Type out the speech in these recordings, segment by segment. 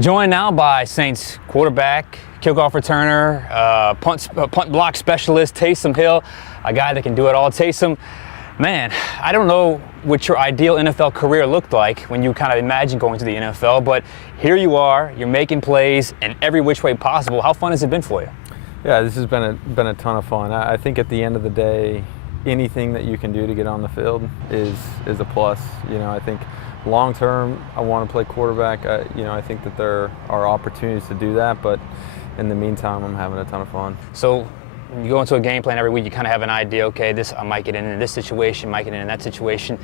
Joined now by Saints quarterback, kickoff returner, punt block specialist, Taysom Hill, a guy that can do it all. Taysom, man, I don't know what your ideal NFL career looked like when you kind of imagined going to the NFL, but here you are, you're making plays in every which way possible. How fun has it been for you? Yeah, this has been a ton of fun. I think at the end of the day, anything that you can do to get on the field is a plus. You know, I think long term, I want to play quarterback. I think that there are opportunities to do that, but in the meantime, I'm having a ton of fun. So when you go into a game plan every week, you kind of have an idea, okay, I might get in this situation, might get in that situation.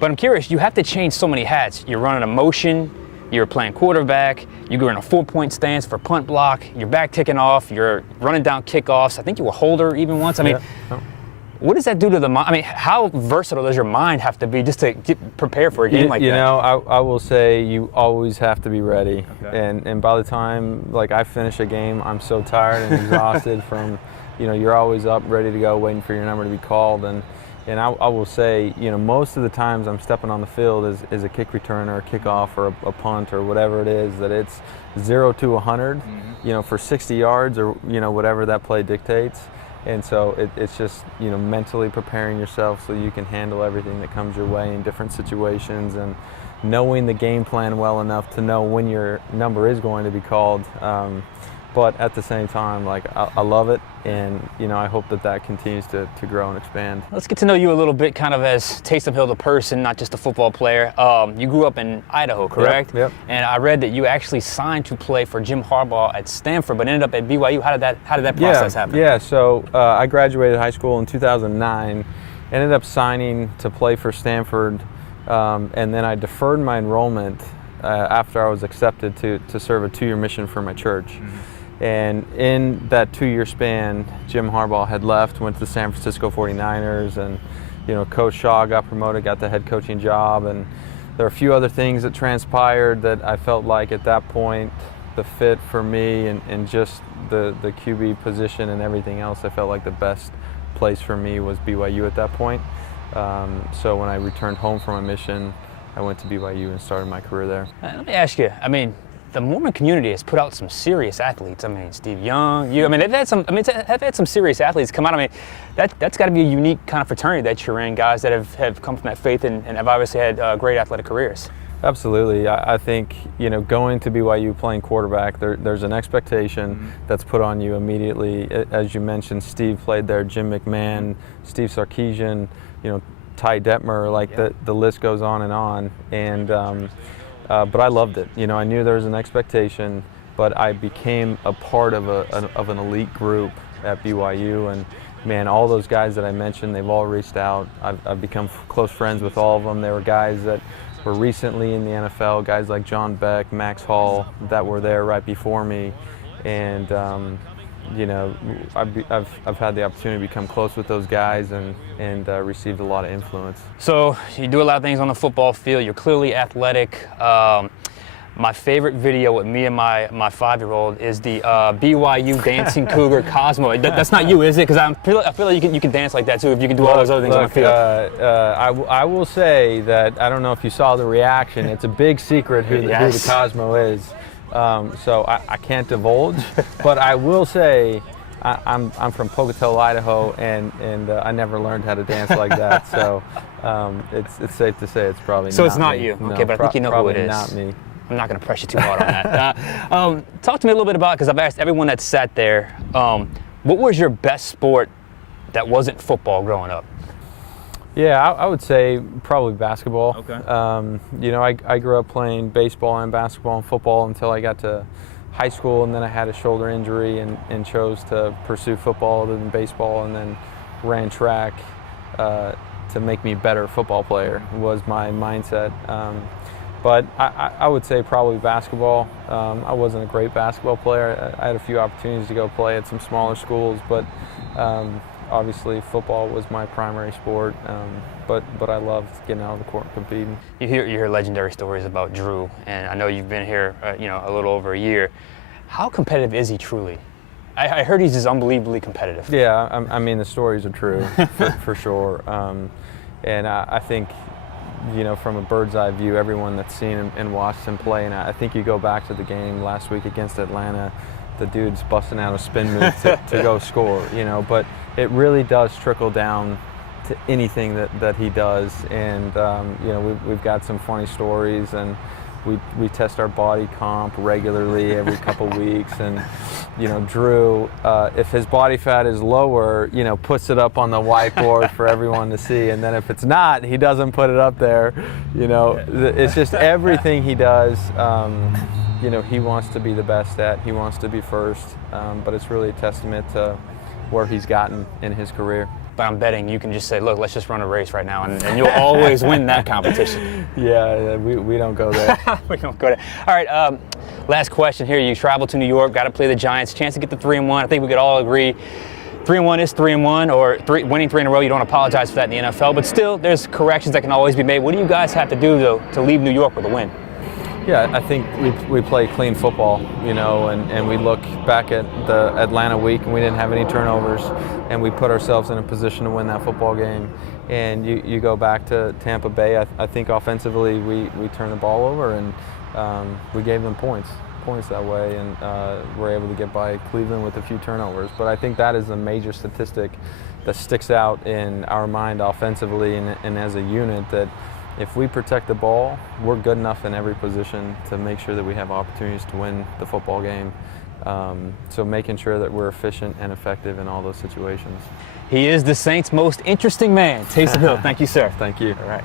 But I'm curious, you have to change so many hats. You're running a motion, you're playing quarterback, you're in a 4-point stance for punt block, you're back ticking off, you're running down kickoffs. I think you were a holder even once. I mean, yeah. What does that do to the mind? I mean, how versatile does your mind have to be just to get prepared for a game like that? You know, I will say you always have to be ready. Okay. And by the time I finish a game, I'm so tired and exhausted from, you're always up, ready to go, waiting for your number to be called. And I will say, most of the times I'm stepping on the field is a kick return or a kickoff or a punt or whatever it is, that it's 0 to 100, for 60 yards or, whatever that play dictates. And so it's just, mentally preparing yourself so you can handle everything that comes your way in different situations, and knowing the game plan well enough to know when your number is going to be called. But at the same time, I love it, and I hope that continues to grow and expand. Let's get to know you a little bit, kind of as Taysom Hill the person, not just a football player. You grew up in Idaho, correct? Yep. And I read that you actually signed to play for Jim Harbaugh at Stanford, but ended up at BYU. How did that process happen? Yeah. So I graduated high school in 2009, ended up signing to play for Stanford, and then I deferred my enrollment after I was accepted to serve a 2-year mission for my church. And in that 2-year span, Jim Harbaugh had left, went to the San Francisco 49ers, and Coach Shaw got promoted, got the head coaching job, and there are a few other things that transpired that I felt like at that point the fit for me and just the QB position and everything else, I felt like the best place for me was BYU at that point. So when I returned home from my mission, I went to BYU and started my career there. Let me ask you, the Mormon community has put out some serious athletes. Steve Young, they've had some serious athletes come out. That's got to be a unique kind of fraternity that you're in, guys that have come from that faith and have obviously had great athletic careers. Absolutely. I think, going to BYU playing quarterback, there's an expectation that's put on you immediately. As you mentioned, Steve played there, Jim McMahon, Steve Sarkisian, Ty Detmer, the list goes on and on. And but I loved it. I knew there was an expectation, but I became a part of an elite group at BYU. And man, all those guys that I mentioned, they've all reached out. I've become close friends with all of them. They were guys that were recently in the NFL, guys like John Beck, Max Hall, that were there right before me. And I've had the opportunity to become close with those guys and received a lot of influence. So you do a lot of things on the football field. You're clearly athletic. My favorite video with me and my 5-year-old is the BYU Dancing Cougar Cosmo. That's not you, is it? Because I feel like you can dance like that too if you can do all those other things on the field. I will say that I don't know if you saw the reaction. It's a big secret who the Cosmo is. So I can't divulge, but I will say I'm from Pocatello, Idaho, and I never learned how to dance like that. So it's safe to say it's probably not me. So it's not you, No, okay? But I think you know who it is. Not me. I'm not going to press you too hard on that. Talk to me a little bit about, because I've asked everyone that sat there, what was your best sport that wasn't football growing up? Yeah, I would say probably basketball. Okay. I grew up playing baseball and basketball and football until I got to high school, and then I had a shoulder injury and chose to pursue football other than baseball, and then ran track to make me a better football player was my mindset. But I would say probably basketball. I wasn't a great basketball player. I had a few opportunities to go play at some smaller schools, but obviously football was my primary sport. But I loved getting out of the court and competing. You hear legendary stories about Drew, and I know you've been here a little over a year. How competitive is he truly? I heard he's just unbelievably competitive. Yeah, the stories are true for sure. And I think from a bird's eye view, everyone that's seen him and watched him play. And I think you go back to the game last week against Atlanta, the dude's busting out a spin move to go score, but it really does trickle down to anything that he does. And, we've got some funny stories, and we test our body comp regularly every couple weeks. And, Drew, if his body fat is lower, puts it up on the whiteboard for everyone to see. And then if it's not, he doesn't put it up there. It's just everything he does. He wants to be the best at. He wants to be first. But it's really a testament to where he's gotten in his career. But I'm betting you can just say, look, let's just run a race right now, and you'll always win that competition. Yeah, we don't go there. We don't go there. All right, last question here. You travel to New York, got to play the Giants, chance to get the 3-1. I think we could all agree 3-1 is 3-1, or winning 3 in a row. You don't apologize for that in the NFL, but still, there's corrections that can always be made. What do you guys have to do to leave New York with a win? Yeah, I think we play clean football, and we look back at the Atlanta week and we didn't have any turnovers, and we put ourselves in a position to win that football game. And you go back to Tampa Bay, I think offensively we turned the ball over, and we gave them points that way, and we're able to get by Cleveland with a few turnovers. But I think that is a major statistic that sticks out in our mind offensively and as a unit, that if we protect the ball, we're good enough in every position to make sure that we have opportunities to win the football game. So making sure that we're efficient and effective in all those situations. He is the Saints' most interesting man. Taysom Hill, thank you, sir. Thank you. All right.